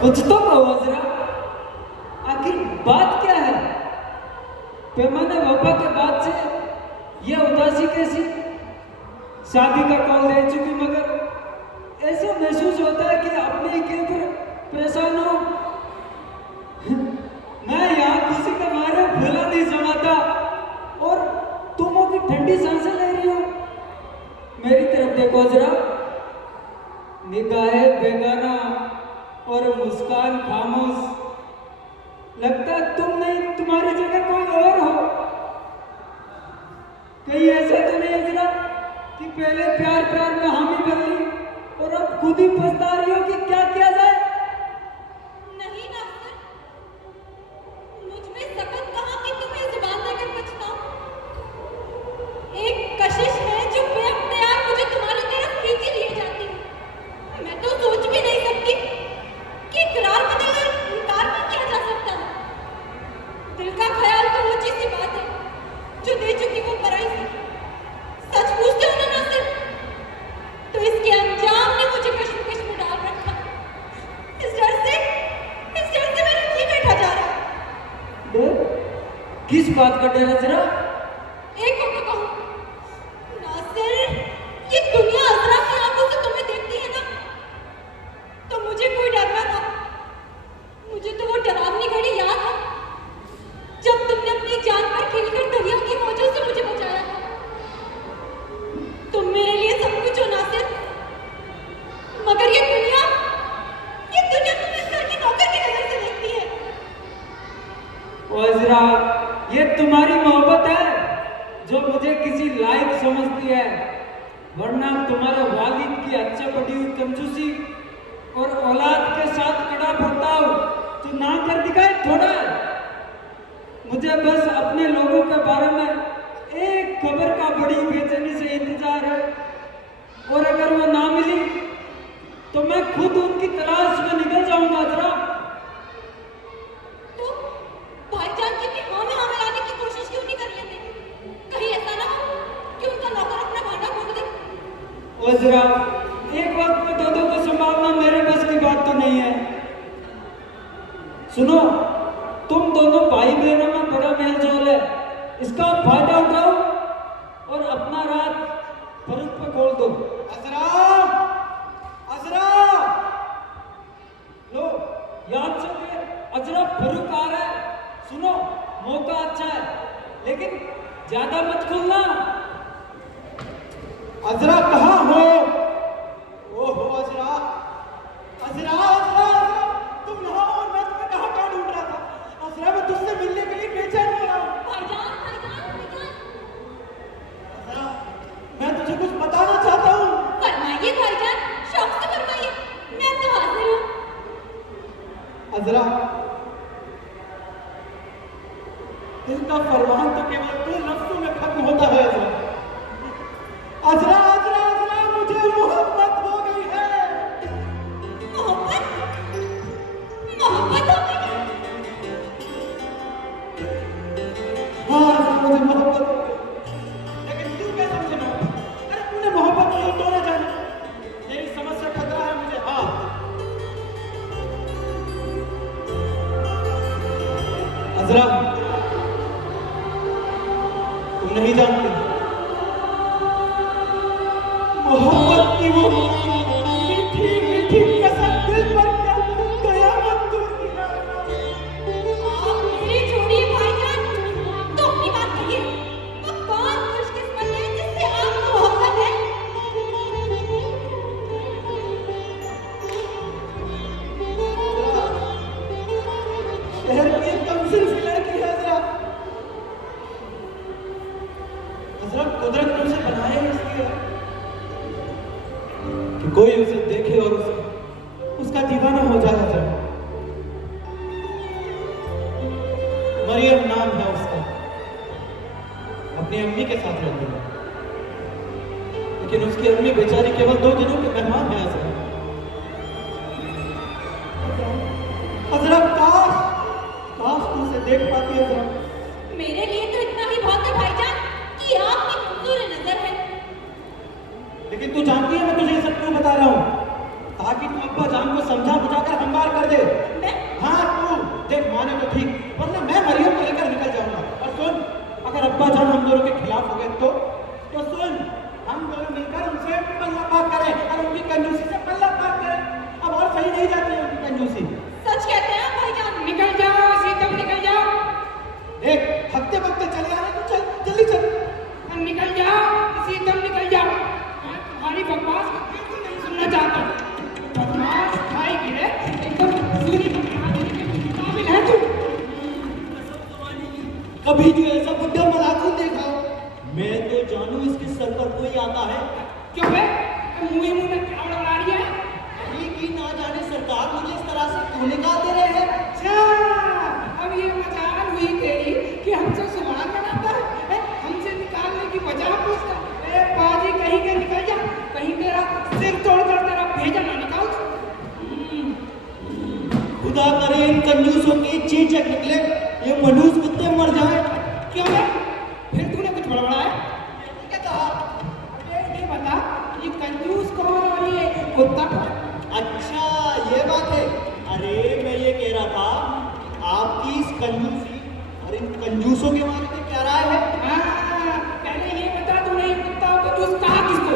कुछ तो कहो जरा, आखिर बात क्या है? पैमाने वफा के बाद से ये उदासी कैसी? शादी का कॉल दे चुकी मगर ऐसा महसूस होता है कि अपने ही के ऊपर परेशान हो। मैं यहाँ किसी के मारे भला नहीं समाता और तुम की ठंडी सांसें ले रही हो। मेरी तरफ देखो जरा, निगाहें बेगाना और मुस्कान खामोश। लगता है तुम नहीं, तुम्हारी जगह कोई और हो। कहीं ऐसा तो नहीं है जरा कि पहले प्यार प्यार में हामी भर ली और अब खुद ही पछता रही हो कि क्या किया जाए? नहीं ना, मुझ में सकत कहाँ कि तुम्हें जुबान देकर पछताऊं। एक कशिश है जो बेअख्तियार मुझे तुम्हारी तरफ खींची लिए जाती है। मैं तो सोच भी नहीं सकती कि इकरार बदलकर इनकार भी किया जा सकता है। दिल का ख्याल तो ऊंची सी बात है जो दे चुकी वो पराई से। सच पूछते हो ना नासिर, तो इसके अंजाम ने मुझे कश्मकश में डाल रखा। इस डर से मेरा जी बैठा जा रहा है। डर? किस बात का डर है जरा? एक को तो कहूं नासिर, ये दुनिया अजरा की आंखों से तुम्हें देखती है ना, तो मुझे कोई डर ना था। मुझे तो वो डरावनी घड़ी याद है जब तुमने अपनी जान पर खेलकर दरिया की मौजों से मुझे बचाया था। तुम मेरे लिए सब कुछ हो नासिर, मगर ये दुनिया तुम्हें सर की नौकर की नजर से देखती है। ओजरा, ये तुम्हारी मोहब्बत है जो मुझे किसी लायक समझती है, वरना तुम्हारे वालिद की अच्छा बढ़ी हुई कंजूसी और औलाद के साथ कड़ा बर्ताव तो ना कर दिखाए थोड़ा है। मुझे बस अपने लोगों के बारे में एक खबर का बड़ी बेचैनी से इंतजार है, और अगर वो ना मिली तो मैं खुद उनकी तलाश में निकल जाऊंगा जरा। तो भाईजान की भी हाँ में हाँ मिलाने की कोशिश क्यों नहीं कर लेते? कहीं ऐसा ना हो कि उनका नौकर अपना भांडा खोल दे। और जरा एक वक्त में दो को संभालना मेरे बस की बात तो नहीं है। सुनो, तुम दोनों भाई बहनों में बड़ा मेलजोल है, इसका फायदा उठाओ और अपना रात फरूक पे खोल दो। अजरा, अजरा, लो याद से अजरा फरूक आ रहा है। सुनो, मौका अच्छा है लेकिन ज्यादा मत खोलना। अजरा कहाँ हो? ओहो अजरा, अजरा, अजरा, अजरा, तुम यहाँ हो और मैं तुम्हें कहाँ ढूंढ रहा था। अजरा, मैं तुझसे मिलने के लिए बेचैन हो रहा हूँ। भाईजान, भाईजान, भाईजान। अजरा, मैं तुझे कुछ बताना चाहता हूँ। फरमाइए भाईजान, शौक से फरमाइए, मैं तो हाजिर हूँ। अजरा, दिल का फरमान तो केवल 2 लफ्जों में खत्म होता है। अजरा, अजरा, अजरा, मुझे मोहब्बत हो गई है। मोहब्बत? मोहब्बत हो गई है? हाँ अजरा, मुझे मोहब्बत हो गई। लेकिन तू क्या समझे मोहब्बत? अरे तूने मोहब्बत को तो न जाना। यही समझ से खतरा है मुझे। हाँ अजरा, तुम नहीं जानते मोहब्बत की वो मीठी मीठी कसम दिल पर क्या कयामत तोड़ती है। आप मेरे छोड़िए भाईजान, तो अपनी बात कहिए। वो कौन खुशकिस्मत है जिससे आपको मोहब्बत है? शहर की एक कमसिन सी लड़की है अजरा। अजरा, कुदरत ने उसे बनाया ही इसलिए है कि कोई उसे देखे और उसका दीवाना हो जाए। अजरा, मरियम नाम है उसका, अपनी अम्मी के साथ रहती है, लेकिन उसकी अम्मी बेचारी केवल 2 दिनों के मेहमान है। अजरा, अजरा, काश तू उसे देख पाती है। अजरा, मेरे लिए तो इतना ही बहुत है भाईजान कि आपकी मंजूर नजर है। लेकिन तू जानती है मैं तुझे ये सब क्यों बता रहा हूँ? ताकि तू अब्बा जान को समझा बुझाकर हमवार कर दे। कभी जो ऐसा बुढ़ा मलाकुन देखा हो। मैं तो जानू इसके सर पर कोई आता है। क्यों है मुंह मुंह में क्या उड़ा रही है? कि ना जाने सरकार मुझे इस तरह से क्यों निकाल दे रहे हैं। अच्छा अब ये मजाल हुई तेरी कि हमसे सुभान मनाता है, हमसे निकालने की वजह पूछता है। ए बाजी कहीं के निकल जा, कहीं तेरा सिर तोड़कर तेरा भेजा ना निकाल। खुदा करे इन कंजूसों के चेचक निकले, ये मनुष्य कुत्ते मर जाए। क्यों है फिर तूने कुछ बड़बड़ा है? क्या कहा? अबे ये बता ये कंजूस कौन और ये कुत्ता कौन? अच्छा ये बात है। अरे मैं ये कह रहा था आपकी इस कंजूसी और इन कंजूसों के बारे में क्या राय है। हाँ, पहले ये बता तूने ये कुत्ता और कंजूस कहा किसको?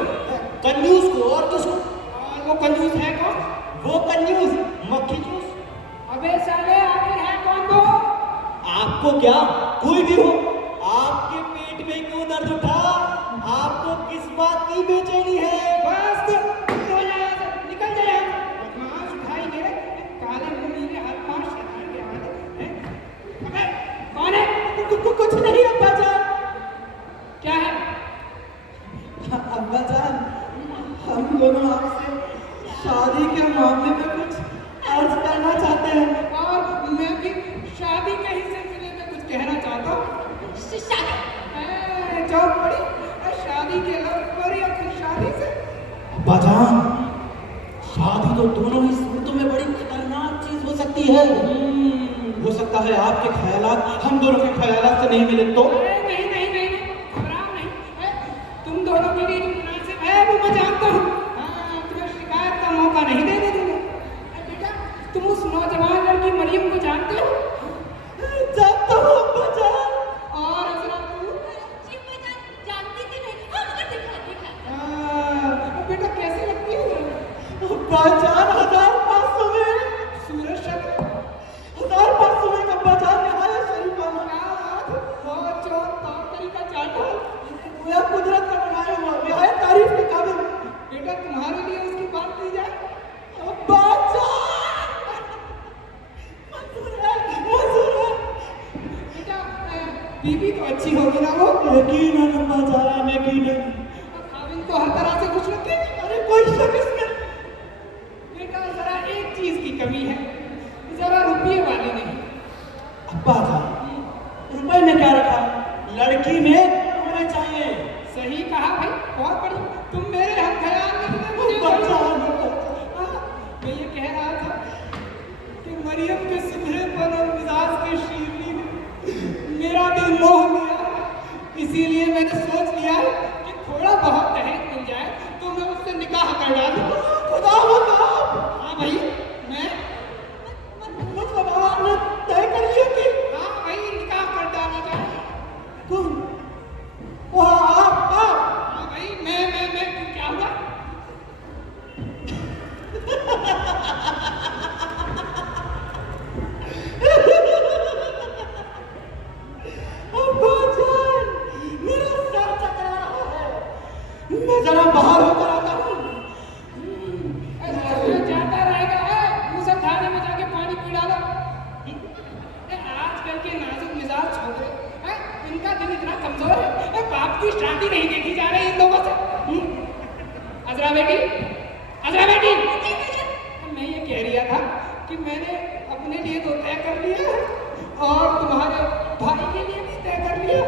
कंजूस को और किसको? और वो कंजूस है कौन? वो कंजूस मक्खी जूस। अबे साले आखिर है कौन वो? आपको क्या कोई भी हो, आपके पेट में क्यों दर्द उठा, आपको किस बात की बेचैनी है। बस निकल जा यहाँ से, निकल जा यहाँ से। बदमाश उठाई गए काले मुंह नीले हाथ पांव शैतान के हाथ हैं। अबे कौन है? कुछ नहीं अब्बा जान। क्या है? अब्बा जान हम दोनों आपसे शादी के मामले में कुछ अर्ज करना चाहते हैं। और मैं भी शादी के ही सिलसिले में कुछ कहना चाहता हूँ। चौक पड़ी शादी के लव पर या फिर शादी से? अब्बा जान शादी तो दोनों ही सूरतों में बड़ी खतरनाक चीज हो सकती है। हो सकता है आपके ख्यालात हम दोनों के ख्यालात से नहीं मिले तो। नहीं नहीं नहीं घबराओ नहीं, तुम दोनों के लिए जो मुनासिब है वो मैं जानता हूँ। हाँ तुम्हें शिकायत का मौका नहीं देने दूंगा। बेटा तुम उस नौजवान लड़की मरियम को जानते हो? जानता हूँ अब्बा जान। और अजरा तू? जी मैं जानती थी नहीं। हाँ मगर देखा। बेटा कैसी लगती है? अब्बा जान 1500 में सूरज शक्ल 1500 में अब्बा जान नहाया शरीफाना। बहुत जो तौर तरीका चाहता गोया कुदरत का बनाया हुआ बेहद तारीफ के काबिल। बेटा तुम्हारे लिए उसकी बात की जाए? अब्बा जान मंजूर है। बेटा बीबी तो अच्छी होगी ना वो? यकीनन अब्बा जान यकीनन। खाविन को हर तरह से खुश रखे। अरे कोई शक इसमें। बेटा जरा एक चीज की कमी है, जरा रुपये वाली नहीं। अब्बा जान रुपए में क्या रखा, लड़की में होने चाहिए। सही कहा भाई, बहुत बढ़िया। तुम मेरे हम ख्याल रखना मुझे। अब्बा जान मैं ये कह रहा था कि मरियम के सुधरेपन और मिजाज के शीरनी ने मेरा दिल मोह लिया। इसीलिए मैंने सोच लिया है कि थोड़ा बहुत दहेज मिल जाए तो मैं उससे निकाह कर डालूं। खुदा बताओ। हाँ भाई मैं मतलब आपने तय कर लिया कि हाँ भाई निकाह कर डाला जाए। कौन? वह आप हाँ भाई मैं क्यों क्या हुआ? अब्बा जान मेरा सर चकरा रहा है, मैं जरा बाहर होकर आता हूँ। जाता रहेगा मुझे थाने में जाके पानी पी डालो। आजकल के नाजुक मिजाज छोकरे हैं, इनका दिल इतना कमजोर है, बाप की शादी नहीं देखी जा रही इन लोगों से। अजरा बेटी, अजरा बेटी, मैं ये कह रहा था कि मैंने अपने लिए तो तय कर लिया है और तुम्हारे भाई के लिए भी तय कर लिया,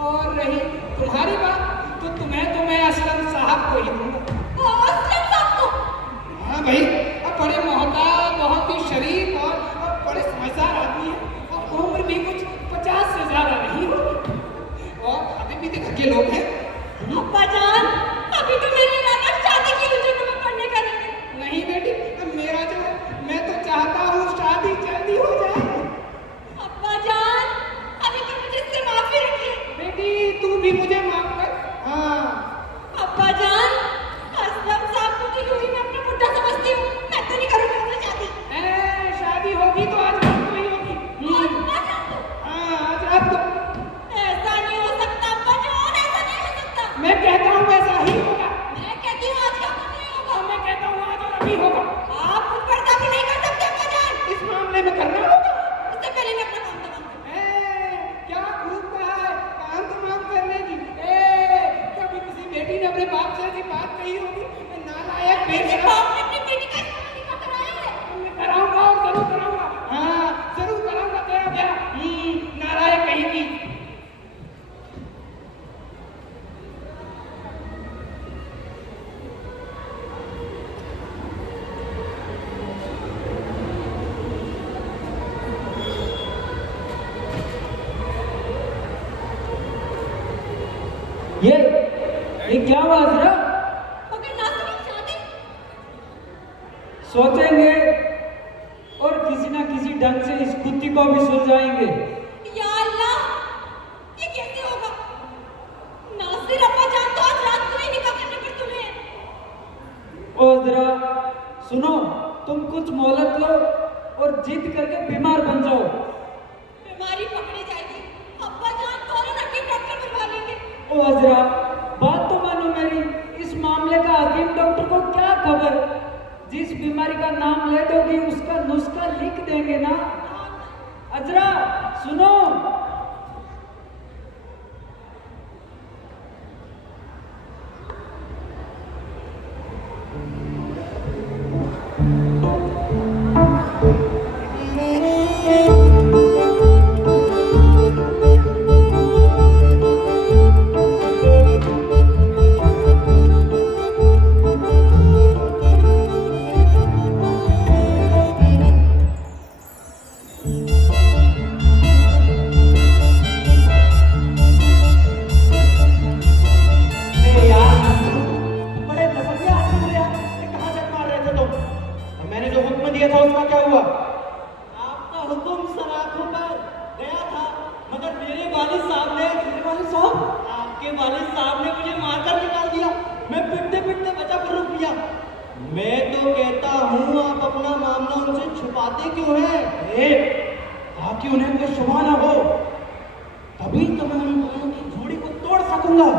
और रही तुम्हारी बात तो तुम्हें असलम साहब को ही दूंगा। हाँ भाई अब बड़े मोहताब, बहुत ही शरीफ और बड़े समझदार आदमी है, और उम्र भी कुछ 50 से ज्यादा नहीं हो, और अभी भी घर के लोग हैं। अब्बा जान अभी तो मेरी इरादा शादी की उलझनों में पड़ने का नहीं है। नहीं बेटी अब मेरा जो है मैं तो चाहता हूँ शादी जल्दी हो जाए। अब्बा जान अभी तो मुझे इससे माफी रखिए। बेटी तू भी मुझे माफ कर। हाँ अब्बा जान असलम साहब को तो यूं ही मैं अपना बुढ़ा समझती हूँ। मैं तो नहीं करूँगी उनसे शादी। शादी होगी तो आज रात को ही होगी। हाँ आज रात को। ऐसा नहीं हो सकता अब्बा जान, ऐसा नहीं हो सकता। मैं कहता हूँ वैसा ही होगा। मैं कहती हूँ आज का कुछ नहीं होगा। और मैं कहता हूँ आज और अभी होगा। आप मुझ पर दाखिल नहीं कर सकते अब्बा जान। इस मामले में करना होगा। उससे पहले मैं अपना काम तमाम करूँ। क्या खूब ये क्या हुआ अजरा? मगर नासिर की शादी सोचेंगे और किसी ना किसी ढंग से इस कुत्ती को भी सुलझाएंगे। या अल्लाह, ये कैसे होगा? नासिर अब्बा जान तो आज रात को ही निकाह करने पर तुले हैं। ओ अजरा सुनो, तुम कुछ मोहलत लो और जिद करके बीमार बन जाओ। बीमारी पकड़ी जाएगी, अब्बा जान फौरन हकीम डॉक्टर बुलवा लेंगे। ओ अजरा बात तो मानो मेरी, इस मामले का हकीम डॉक्टर को क्या खबर? जिस बीमारी का नाम ले दोगी उसका नुस्खा लिख देंगे ना। अजरा सुनो, अरे यार, बड़े लफंगे आदमी हो यार, ये कहाँ चक मार रहे थे तुम? और मैंने जो हुक्म दिया था उसका क्या हुआ? आपका हुक्म सराखों पर गया था, मगर मेरे वालिद साहब ने, मेरे वालिद साहब, आपके वालिद साहब ने मुझे मारकर निकाल दिया। मैं पिटते पिटते बचा कर रुक गया। मैं तो कहता हूँ आप अपना मामला उनसे छुपाते क्यों हैं? ताकि उन्हें कोई शुबा ना हो, तभी तो मैं उन दोनों की जोड़ी को तोड़ सकूंगा।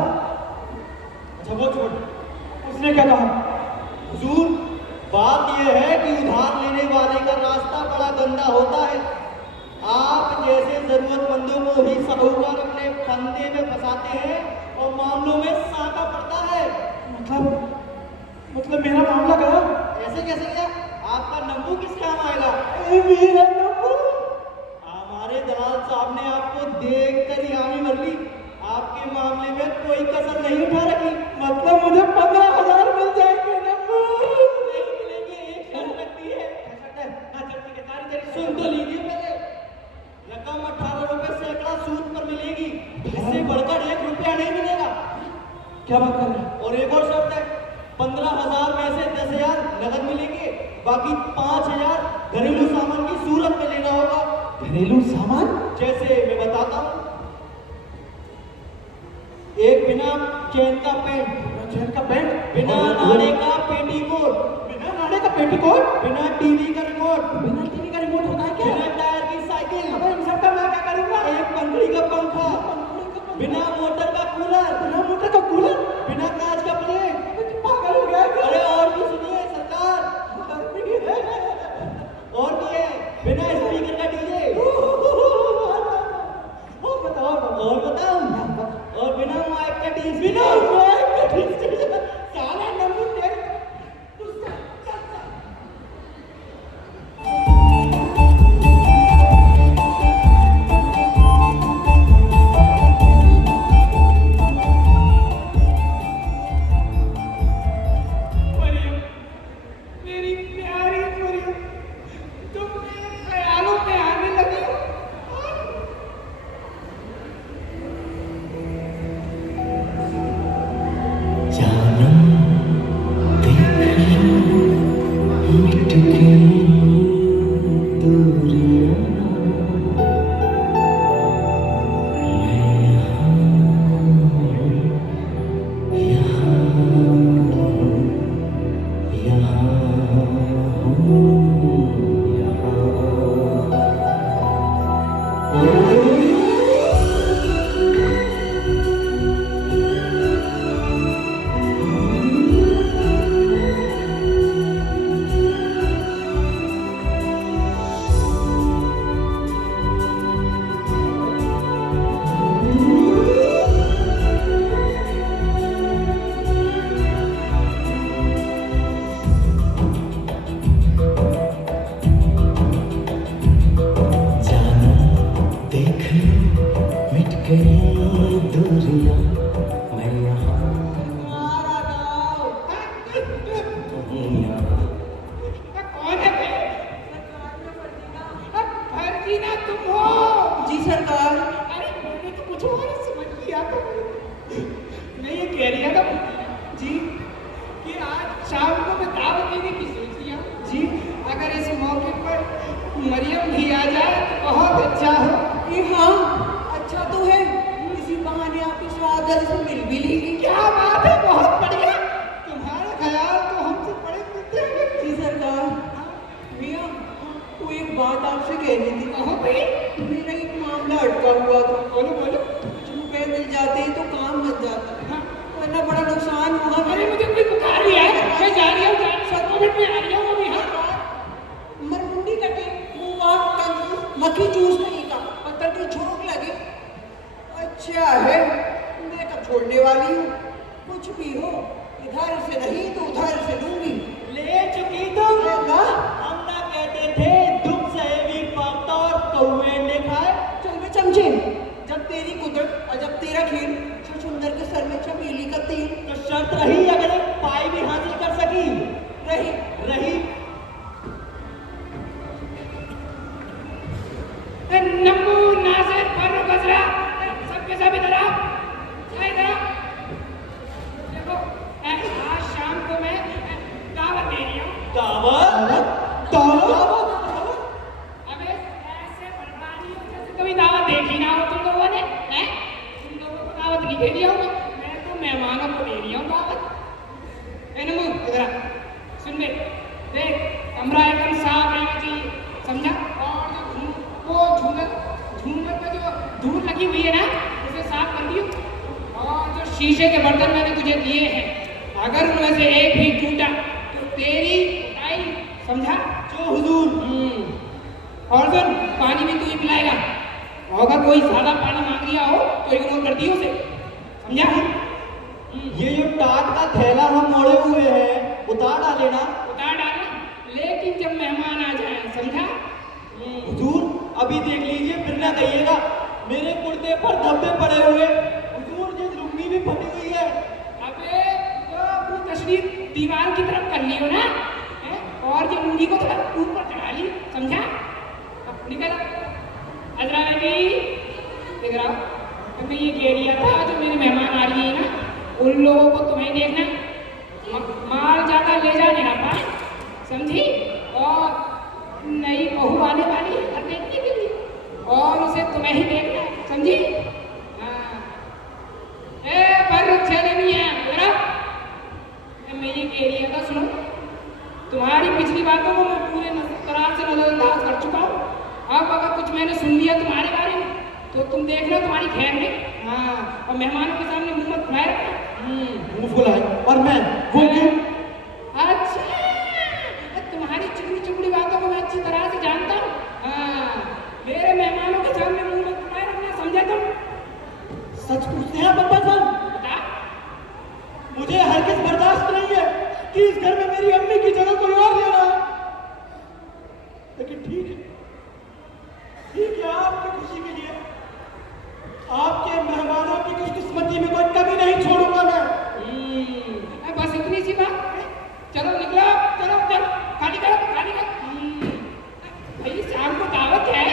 अच्छा वो छोड़, उसने क्या कहा? हुजूर, बात यह है कि उधार लेने वाले का रास्ता बड़ा गंदा होता है। आप जैसे जरूरतमंदों को ही साहूकार अपने फंदे में फंसाते हैं और मामलों में साका पड़ता है। मतलब मेरा मामला गया? ऐसे कैसे गया? आपका नंबू किस काम आएगा? मेरा नंबू? हमारे दलाल साहब ने आपको देखकर ही हामी भर ली। आपके मामले में कोई कसर नहीं उठा रखी। मतलब मुझे 15,000 मिल जाएंगे नंबू? नहीं मिलेंगे, एक शर्त लगती है। क्या शर्त है? हाँ चलती के तारी तेरी सुन तो लीजिए पहले। रकम 18 रुपए सैकड़ा सूद पर मिलेगी, इससे बढ़कर 1 रुपया नहीं मिलेगा। क्या बात कर रहे हैं? और एक और शर्त है, 15,000 में से 10,000 नगद मिलेंगे, बाकी 5,000 घरेलू सामान की सूरत में लेना होगा। घरेलू सामान? जैसे मैं बताता हूँ, एक बिना चैन का पैंट, बिना नाड़े का पेटीकोट, बिना टीवी का रिमोट होता है क्या? बिना टायर की साइकिल, अबे इन सब का मैं क्या करूंगा? एक पंखड़ी का पंखा, बिना मोटर का कूलर, बिना कांच का प्लेट। पागल हो गया क्या? अरे और भी सुनिए सरकार, और भी है, बिना स्पीकर का डीजे। और बताऊं? और बिना माइक का डीजे। साला नंबू तेरे मेरी प्यारी मरियम, तुम मेरे ख्यालों में आने लगी हो। कह रही है ना मरियम भी आ जाए तो बहुत अच्छा हो। ये हाँ, अच्छा तो है, इसी बहाने आपकी शादी से मिल भी लेंगे। क्या बात है, बहुत बढ़िया। तुम्हारा ख्याल तो हमसे बड़े मिलते हैं। जी सरकार। मियाँ, वो एक बात आपसे कहनी थी। कहो भाई। मेरा एक मामला अटका हुआ था। बोलो बोलो। कुछ रुपए मिल जाते हैं तो काम बन जाता है, हाँ। वरना बड़ा नुकसान होगा। अरे मुझे कोई बुखार ही है, मैं जा रही हूँ, 7 मिनट में आ रही हूँ अभी। हाँ मरमुंडी कटे, मुंह कंजूस, मक्खी चूस नहीं का, पत्थर की झोंक लगे। अच्छा है, मैं कब छोड़ने वाली हूँ। कुछ भी हो, इधर से नहीं तो उधर से लूंगी। ले चुकी तुम। का? हम ना कहते थे दुख सहे भी पाता और कौवे ने खाए। चल बे चमचे, जब तेरी कुदरत और जब तेरा खेल, छछुंदर के सर में चमेली का तेल। तो शर्त रही अगर एक पाई भी हासिल कर सकी। रही नम्बू, नासिर, फारूक, गजरा, सबके सब इधर आओ। इधर आओ। देखो, आज शाम को मैं दावत दे रही हूँ। दावत? अबे ऐसे बर्बादियों जैसे कभी दावत देखी ना हो तुम लोगों ने, हैं? तुम लोगों को दावत नहीं दे रही हूँ मैं तो मेहमानों को दे रही हूँ दावत। नम्बू, इधर आ। सुन बे, देख, कमरा एकदम साफ रहना चाहिए, समझा? और जो झूमर पे जो धूल लगी हुई है ना, उसे साफ कर दियो। और जो शीशे के बर्तन मैंने तुझे दिए हैं, अगर उनमें से एक भी टूटा तो तेरी कुटाई, समझा? जो हुजूर। और सुन, पानी भी तू ही पिलाएगा। अगर कोई ज्यादा पानी मांग लिया हो तो इग्नोर कर दियो उसे, समझा? ये जो टाट का थैला हम मोड़े हुए हैं, उतार डालेना। उतार डालना, लेकिन जब मेहमान आ जाए, समझा? हुजूर अभी देख लीजिए, फिर ना कहिएगा मेरे कुर्ते पर धब्बे पड़े हुए। हुजूर जी लुंगी भी फटी हुई है। अबे वो तस्वीर दीवार की तरफ कर लियो ना, हैं? और ये लुंगी को थोड़ा ऊपर चढ़ा ली, समझा? अब निकल। अजरा बेटी, इधर आओ। तो मैं ये कह रहा था, जो मेरे मेहमान आ रही है ना, उन लोगों को तुम्हें देखना, माल ज्यादा ले जाने ना पाए, समझी? और नई बहू आने वाली है घर देखने के लिए, और उसे तुम्हें ही देखना है, समझी? हाँ। पर चले नहीं है मेरा। मैं ये कह रही था, सुनो, तुम्हारी पिछली बातों को मैं पूरे तरह से नजरअंदाज कर चुका हूँ। अब अगर कुछ मैंने सुन लिया तुम्हारे बारे में तो तुम देखना तुम्हारी खैर में। हाँ, और मेहमानों के सामने मुंह मत फुलाए रखना। मुंह फुलाए और मैं वो क्यों? अच्छा, तुम्हारी चिकनी चुपड़ी बातों को मैं अच्छी तरह से जानता हूँ। हाँ, मेरे मेहमानों के सामने मुंह मत फुलाए रखना, समझा तुम? सच पूछते हैं पप्पा साहब? बता। मुझे हरगिज बर्दाश्त नहीं है कि इस घर में मेरी अम्मी की जगह कोई और ले रहा है। लेकिन ठीक है, आपकी खुशी के लिए आपके मेहमानों की खुशकिस्मती में कोई कमी नहीं छोड़ूंगा मैं। बस इतनी सी बात। चलो निकलो, चलो चलो, खाली करो, खाली करो। भाई शाम को दावत है।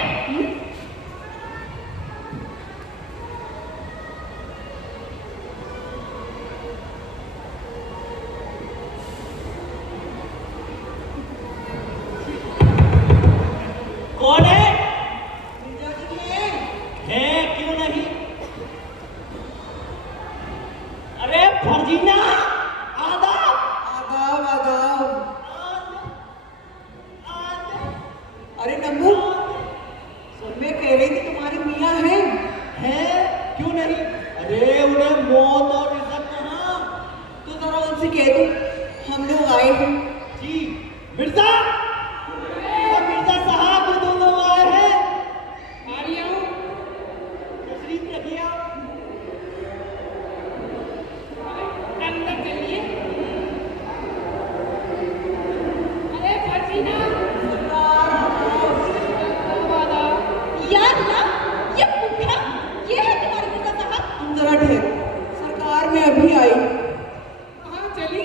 कौन है? मिर्जा जी हैं। है क्यों नहीं? अरे फर्जीना, आदाब। आदाब आदाब। अरे नम्बू, मैं कह रही थी तुम्हारे मियाँ हैं। है क्यों नहीं? अरे उन्हें मौत और इज्जत कहाँ? तो जरा उनसे कह दो हम लोग आए हैं। जी मिर्जा, मिर्जा साहब वो दो लोग आए हैं। आ रही हूँ। तशरीफ रखिए आप। अंदर चलिए। अरे फर्जीना, यार ना, ये पुखरा, ये है तुम्हारी मिर्जा साहब। तुम जरा ठहरो, सरकार में अभी आई। कहाँ चली?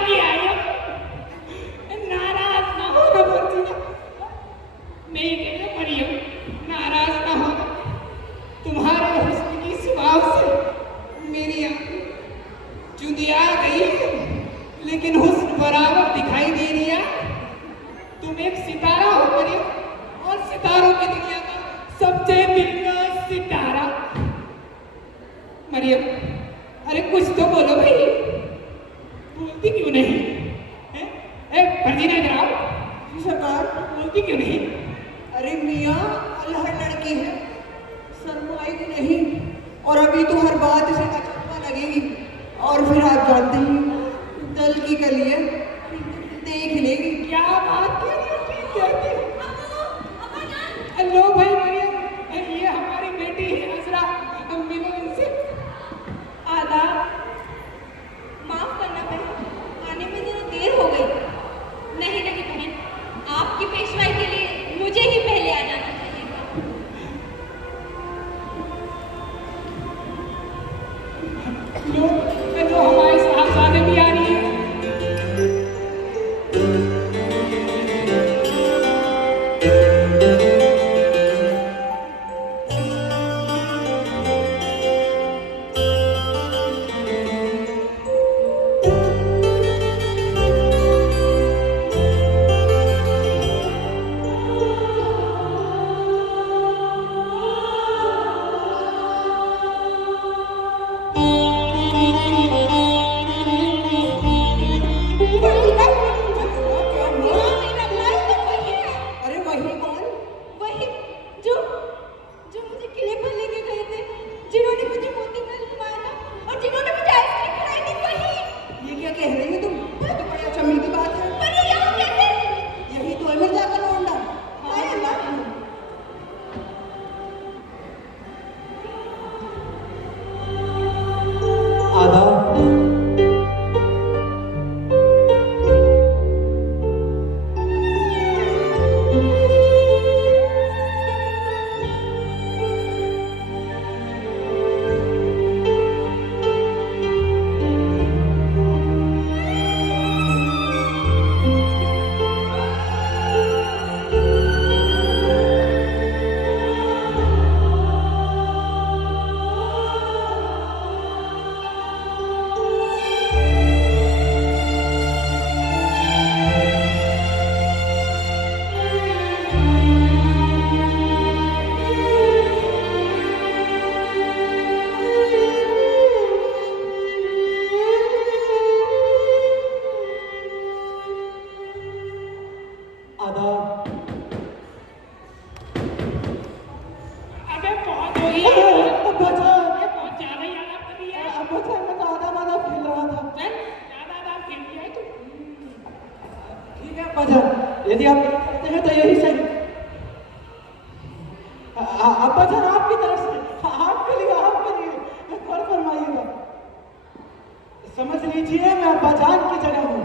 की आई हो, नाराज ना हो ना फर्जीना। मैं ये कहना मरियम, नाराज ना हो। तुम्हारे हुस्न की स्वभाव से मेरी आंखें चुंधिया गई, लेकिन हुस्न बराबर दिखाई दे रही है। तुम एक सितारा हो मरियम, और सितारों की दुनिया का सबसे दिलकश सितारा। मरियम, अरे कुछ तो बोलो भाई, बोलती क्यों नहीं? फर्जीना इधर आओ। जी सरकार। बोलती क्यों नहीं? अरे मियाँ, अल्लाह लड़की है, शर्माएगी नहीं, और अभी तो हर बात इसे कचकमा लगेगी, और फिर आप जानते ही दल की कलियां देख लेगी। क्या बात कर रही हो? हेलो भाई मरियम, ये हमारी बेटी है अजरा, मिलो इनसे। आदाब। माफ करना बहन, आने में जरा देर हो गई। नहीं नहीं बहन, आपकी पेशवाई के लिए मुझे ही पहले आ जाना चाहिए था। लो हमारे साहबजादे भी आ रही है। अरे वही कौन? वही जो जो मुझे किले पर लेके गए थे, जिन्होंने मुझे मोती महल घुमाया था, और जिन्होंने मुझे आइसक्रीम खिलाई थी, वही। ये क्या कह रही हो तुम? ये तो बड़ी अचंभे की बात है। पर ये यहाँ कैसे? यही तो है मिर्जा का लौंडा। हाय अल्लाह। आदाब। आदाब। अबे बहुत हो गई है। अब्बा जान, बहुत ज्यादा ही आराम कर रही है। अब्बा जान, मैं तो आदाब खेल रहा था। चल, ज्यादा आराम खेल लिया है तू। ठीक है अब्बा जान, यदि आप कहते हैं तो यही सही। अब्बा जान, आपकी तरफ से, आपके लिए गौर फरमाइएगा। समझ लीजिए मैं अब्बा जान की जगह हूँ।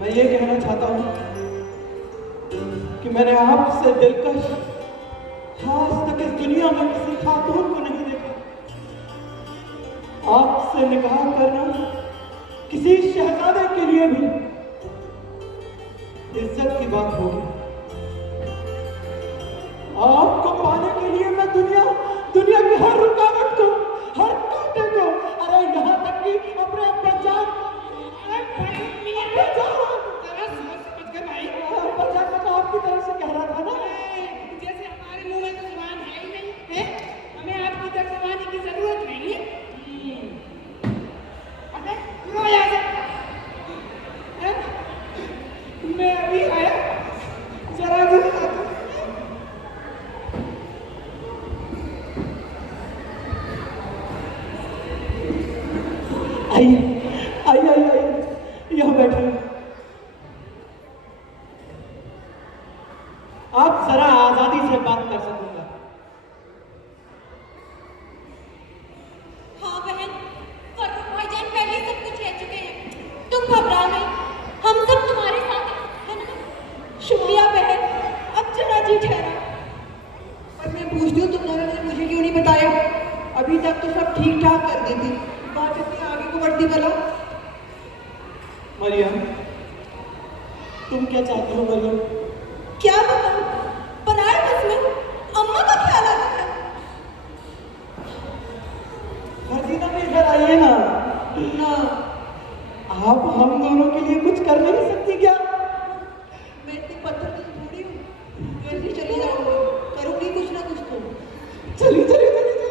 मैं ये कहना चाहता हूँ कि मैंने आपसे दिलकश आज तक इस दुनिया में किसी खातून को नहीं देखा। आपसे निकाह करना किसी शहजादे के लिए भी इज्जत की बात होगी। आपको पाने के लिए मैं दुनिया की हर रुकावट को, हर कांटे को, अरे यहाँ तक कि अपने अब्बा जान मैं तो आपकी तरफ से कह रहा था ना। जैसे हमारे मुंह में तो जुबान है ही नहीं है, हमें आपकी तर्जमानी की जरूरत नहीं है। अबे लो यहाँ से। मैं अभी आया, जरा आइए यहाँ बैठे। आप जरा आजादी से बात कर सकूंगा। हाँ बहन, फरूक भाईजान पहले ही सब कुछ कह चुके हैं। तुम घबराओ नहीं, हम सब तुम्हारे साथ हैं, है ना? शुक्रिया बहन, अब जरा जी ठहरा। पर मैं पूछती हूँ, तुम दोनों ने मुझे क्यों नहीं बताया? अभी तक तो सब ठीक ठाक कर देती, बात इतनी आगे को बढ़ती भला। मरियम, तुम क्या चाहती हो मरियम? क्या बताऊं, पराए बस में अम्मा का ख्याल आता है। फर्जीना भी इधर आइए ना। ना, आप हम दोनों के लिए कुछ कर नहीं सकती क्या? मैं इतनी पत्थर की थोड़ी हूँ जो ऐसे चली जाऊंगी, करूंगी कुछ ना कुछ तो। चलिए चलिए चलिए चलिए।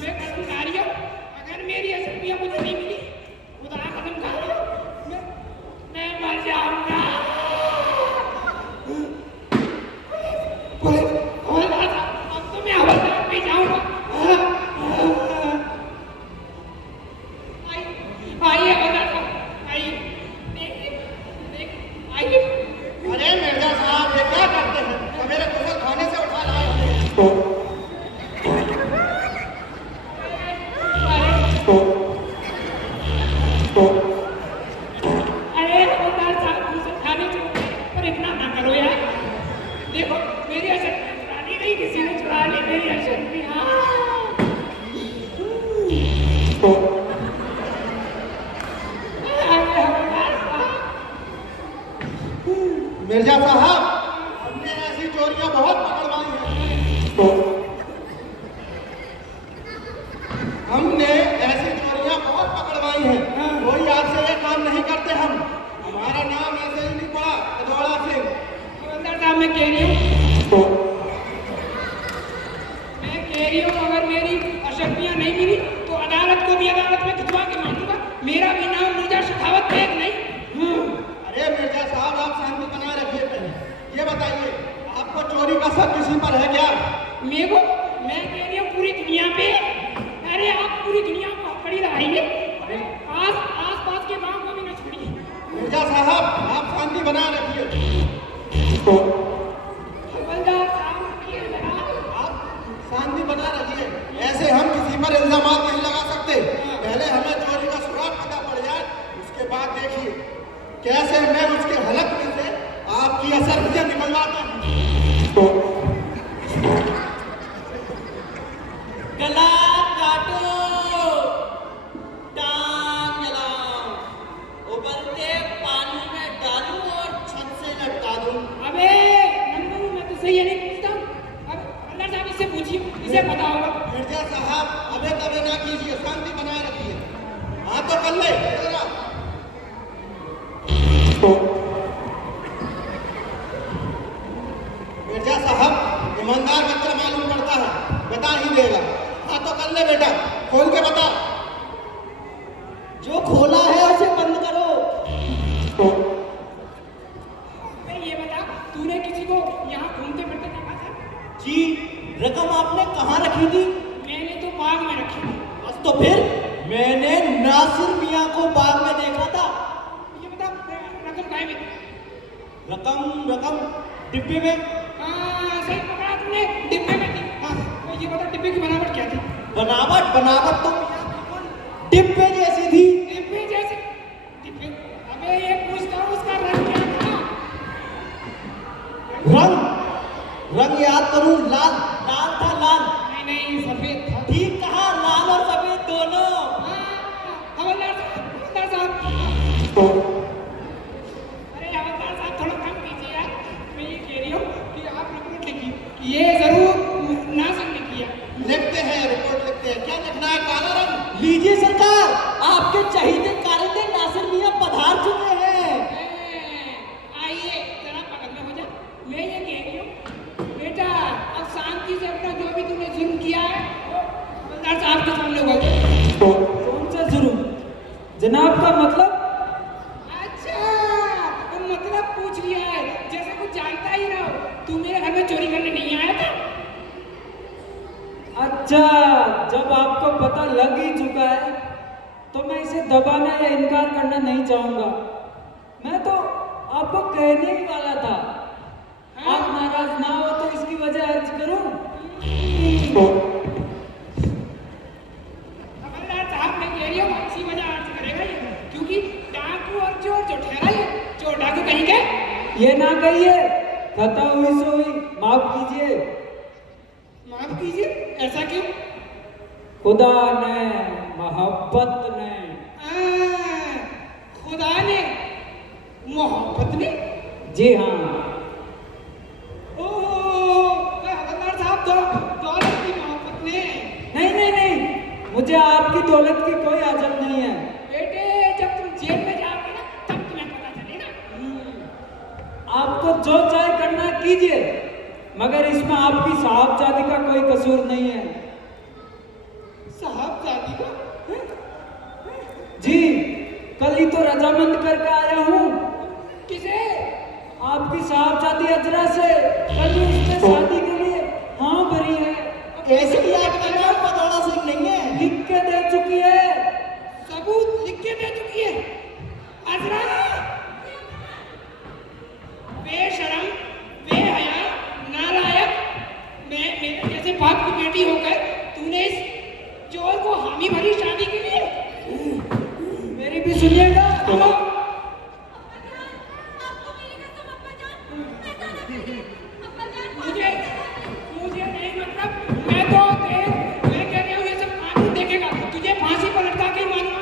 मैं कसम खा रही हूँ, अगर मेरी असलियत मुझे नहीं मिली, खुदा कसम खा रही हूँ, मैं मर जाऊंगा। हवलदार साहब, अब तो मैं हवलदार पे जाऊंगा। आइए हवलदार साहब, आइए, आइए। अरे मिर्जा साहब, ये क्या करते हैं? सवेरे कुशल खाने से उठा लाए हैं। अरे हवलदार साहब, मुझे खाने से पर इतना ना करो यार। देखो मेरी अशक्ति चुरा ली नहीं, किसी ने चुरा ली मेरी अशक्ति। अरे हवलदार साहब, मिर्जा साहब, हमने ऐसी चोरियां बहुत पकड़वाई हैं। हमने ऐसी चोरियां बहुत पकड़वाई हैं। कोई आपसे ये काम नहीं करते हम। हमारा नाम ऐसे ही नहीं पड़ा, अजोड़ा सिंह। हवलदार साहब, मैं कह रही हूँ अगर मेरी अशक्तियाँ नहीं मिली तो अदालत को भी अदालत में खिंचवा के मानूंगा। मेरा भी नाम मिर्जा शेखावत है नहीं। अरे मिर्जा साहब, आप शांति बनाए रखिए पहले। ये बताइए, आपको चोरी का शक किसी पर है क्या? मैं कह रही हूँ पूरी दुनिया पे। अरे आप पूरी दुनिया को पकड़ी रहिए, आस पास के गांव को भी न छोड़िए। मिर्जा साहब, आप शांति बनाए रखिए। हवलदार साहब, रुकिए जरा। आप शांति बना रखिए। ऐसे हम किसी पर इल्जाम नहीं लगा सकते। पहले हमें चोरी का सुराग पता पड़ जाए, उसके बाद देखिए कैसे मैं उसके हलक में से आपकी असर निकलवाता हूँ। गला काटो, टांग जलाओ, उबलते पानी में डालूं और छत से लटका दूं। अबे नंदू, मैं तुझसे ये नहीं पूछता हूँ। अब हवलदार साहब इससे पूछिए, इसे पता होगा। मिर्जा साहब, अबे तबे ना कीजिए, शांति बनाए रखिए। हाँ तो कर ले। रकम रकम डिब्बे में। हाँ सही पकड़ा तुमने, डिब्बे में थी। हाँ तो ये बता डिब्बे की बनावट क्या थी? बनावट तो डिब्बे जैसी थी। डिब्बे जैसे? डिब्बे? अबे ये पूछता हूँ उसका रंग क्या था? रंग याद करूं, लाल लाल था, लाल। नहीं सफेद था। ठीक कहा, लाल और सफेद दोनों। हवलदार साहब अरे हवलदार साहब थोड़ा कम कीजिए यार। मैं ये कह रही हूँ कि आप रिपोर्ट लिखिए, ये जरूर नासिर ने किया। लिखते हैं, रिपोर्ट लिखते हैं। क्या लिखना है? काला रंग। लीजिए सरकार, आपके चहीते कारिंदे नासिर मियां पधार चुके हैं। आइए जरा पकड़ में हो जा। मैं ये कह रही हूँ बेटा, अब शांति से अपना जो भी तुमने जुर्म किया है हवलदार साहब के सामने हुआ। कौन सा जुर्म? जनाब का मतलब? अच्छा तो मतलब पूछ लिया है, जैसे कुछ जानता ही ना हो। तू मेरे घर में चोरी करने नहीं आया था? अच्छा, जब आपको पता लग ही चुका है तो मैं इसे दबाना या इनकार करना नहीं चाहूंगा। मैं तो आपको कहने ही वाला था। आप नाराज ना हो तो इसकी वजह अर्ज करूं? हवलदार साहब मैं कह रही हूँ अच्छी वजह अर्ज करेगा ये, क्योंकि डाकू और चोर जो ठहरा है, चोर डाकू कहीं गए? ये ना कहिए, खता हुई सो हुई, माफ कीजिए। माफ कीजिए, ऐसा क्यों? खुदा ने, मोहब्बत ने। खुदा ने, मोहब्बत ने? जी हाँ। ओह हवलदार साहब दौलत की मोहब्बत ने? नहीं, मुझे आपकी दौलत की कोई आजत नहीं है। बेटे जब तुम जेल में जाओगे ना तब तुम्हें पता चलेगा। आपको जो चाहे करना है कीजिए, मगर इसमें आपकी साहबजादी का कोई कसूर नहीं है। साहबजादी का? जी, कल ही तो रजामंद करके आया हूँ। किसे? आपकी साहबजादी अजरा से कल ही उसने शादी के लिए हाँ भरी है। ऐसे ही याद करना, पतौड़ा सिंह नहीं है। लिख के दे चुकी है। सबूत लिख के दे चुकी है? अजरा बेशरम, बेहया, नालायक, मेरे जैसे बाप की बेटी होकर तूने इस चोर को हामी भरी शादी के लिए? मेरी भी सुनिएगा। मुझे नहीं मतलब, मैं कह रही हूँ ये सब कानून देखेगा। तुझे फांसी पर लटका के मानूंगा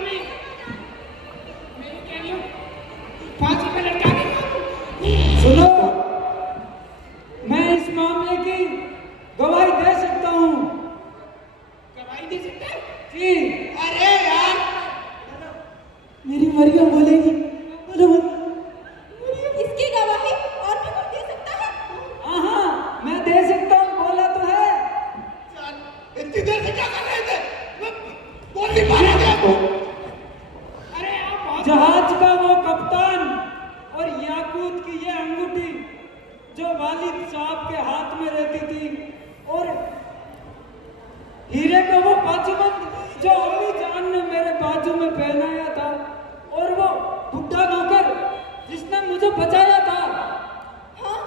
मैं कह रही हूँ फांसी पर लटका के मानूं। सुनो, मैं इस मामले की गवाही दे सकता हूँ। गवाही दे सकता है? जी। अरे यार मेरी मरियम बोलेगी। इसकी गवाही और भी कोई दे सकता है? हाँ, मैं दे सकता हूँ, बोला तो है। इतनी देर से क्या कर रहे थे? बोल नहीं पा रहे थे? अरे आप बहुत जहाज का वो कप्तान और याकूत की ये अंगूठी जो वालिद साहब के हाथ में रहती थी, और हीरे का वो बाजूबंद जो अम्मी जान ने मेरे बाजू में पहनाया था, और वो बुढ़ा नौकर जिसने मुझे बचाया था। हाँ,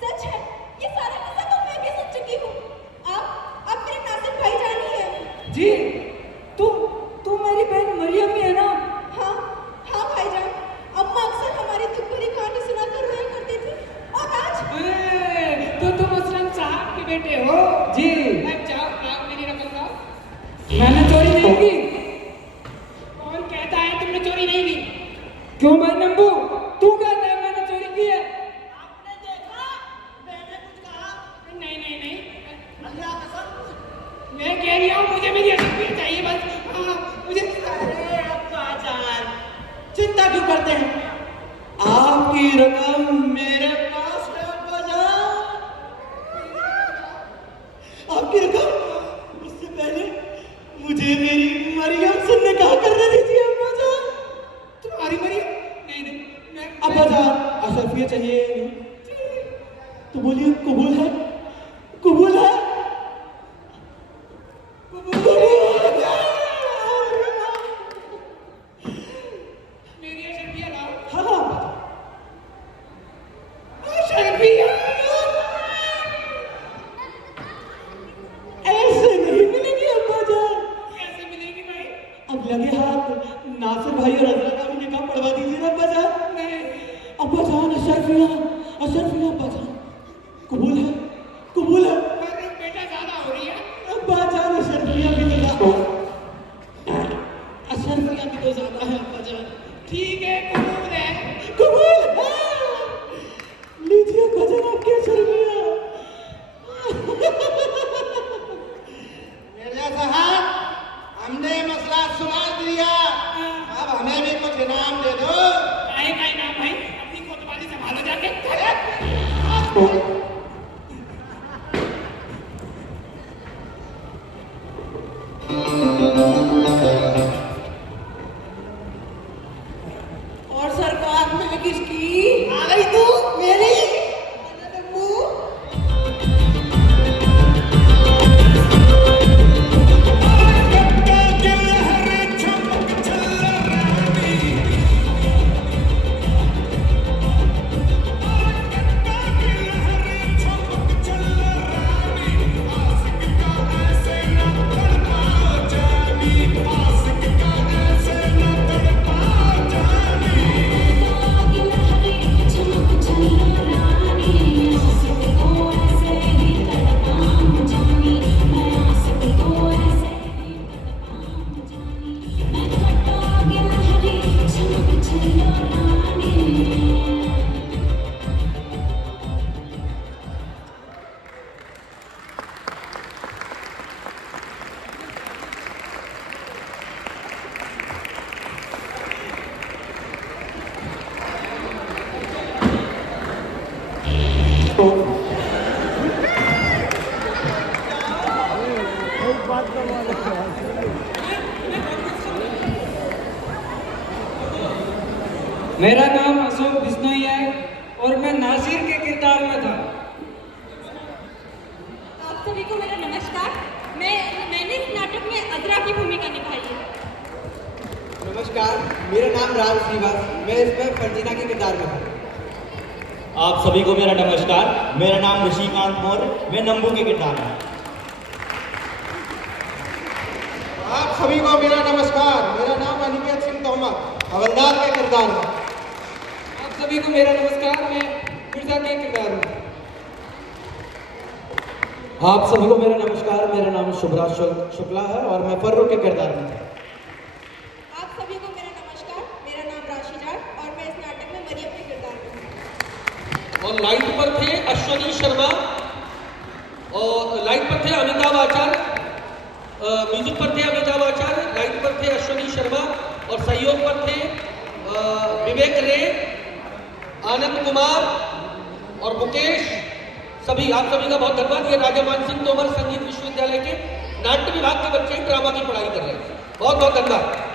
सच है। ये सारा किस्सा तो मैं भी सुन चुकी हूँ। आप मेरे नासिर भाईजान ही हैं। जी, तू मेरी बहन मरियम ही है ना? हाँ भाईजान। अम्मा अक्सर हमारी दुख भरी कहानी सुनाकर रोया करती थी। और आज तो तुम असलम साहब के बेटे हो? जी। अब जाओ आप मेरी रकम लाओ। मैंने चोरी नहीं की। कौन कहता है तुमने चोरी नहीं की? क्यों भाई नंबू, तू कहता है मैंने चोरी की है? आपने देखा, मैंने कुछ कहा? नहीं अल्लाह कसम। मैं कह रही हूँ मुझे मेरी अशक्ति चाहिए बस। हाँ मुझे। अरे अब्बाजान, चिंता क्यों करते हैं? आपकी रकम मेरे पास है अब्बाजान। आपकी रकम? उससे पहले मुझे मेरी मरियम से निकाह करने दीजिए अब्बाजान। तुम्हारी मरियम? नहीं मैं अब्बाजान, अशरफियत चाहिए नहीं तो बोलिए कबूल है? कबूल है? मेरी अशक्तियाँ लाओ। हाँ, अब्बा जान अशरफिया अब्बा जान कबूल है कबूल है पर बेटा ज्यादा हो रही है। अब्बा जान अशरफिया भी तो ज्यादा अशरफिया भी तो ज्यादा है अब्बा जान ठीक है, कबूल है। कबूल है लीजिए गजन आपके अशरफिया मिर्जा साहब, हमने मसला सुना दिया, अब हमें भी कुछ इनाम दे दो। काहे का इनाम भाई? अपनी कोतवाली संभालो जाके। और सरकार में किसकी आ गई तू मेरी अरे मुंह मेरा नाम अशोक बिश्नोई है और मैं नासिर के किरदार में था। आप सभी को मेरा नमस्कार। मैंने इस नाटक में अजरा की भूमिका निभाई है। नमस्कार मेरा नाम राज श्रीवास मैं इसमें फर्जीना के किरदार में हूँ आप सभी को मेरा नमस्कार। मेरा नाम ऋषिकांत मौर्य, मैं नंबू के किरदार में। आप सभी को मेरा नमस्कार, मेरा नाम अनिकेत सिंह तोमर, हवलदार के किरदार में। आप सभी को मेरा नमस्कार, मैं मिर्जा के किरदार में। आप सभी को मेरा नमस्कार मेरा नाम शुभराज शुक्ला है और मैं फर्रू के किरदार में हूँ आप सभी को मेरा नमस्कार। मेरा नाम राशि जाट और मैं इस नाटक में मरियम के किरदार में हूँ। और लाइट पर थे अश्वनी शर्मा, और लाइट पर थे अमिताभ आचार्य, म्यूजिक पर थे अमिताभ आचार्य, लाइट पर थे अश्वनी शर्मा और सहयोग पर थे विवेक रे, आनंद कुमार और मुकेश। सभी आप सभी का बहुत धन्यवाद। ये राजा मान सिंह तोमर संगीत विश्वविद्यालय के नाट्य विभाग के बच्चे ड्रामा की पढ़ाई कर रहे हैं। बहुत बहुत धन्यवाद।